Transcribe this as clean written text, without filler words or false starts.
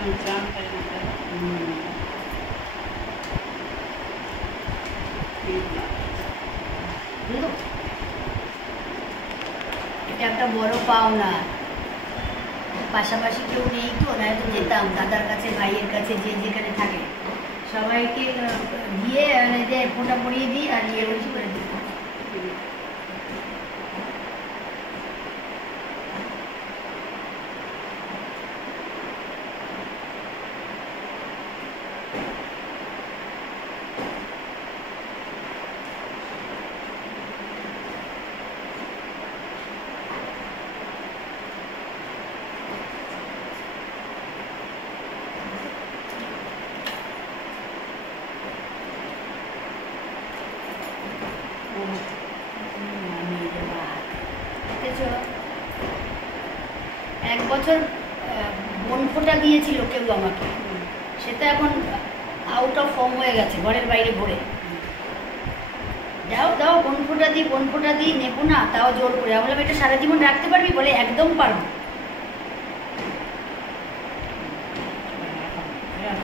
এটা একটা বড় পাওনা। পাশাপাশি কেউ নেই তো, নয়তো যেতাম দাদার কাছে, ভাইয়ের কাছে, যে যেখানে থাকে সবাইকে দিয়ে ফোঁটা পরিয়ে দিই আর ইয়ে করে দিই। এক বছর বন ফোঁটা দিয়েছিল কেউ আমাকে, সেটা এখন আউট অফ ফর্ম হয়ে গেছে, ঘরের বাইরে ঘুরে। দাও দাও বন ফোঁটা দিই নেবো না, তাও জোর করে। আমি বললাম এটা সারা জীবন রাখতে পারবি? বলে একদম পারবো।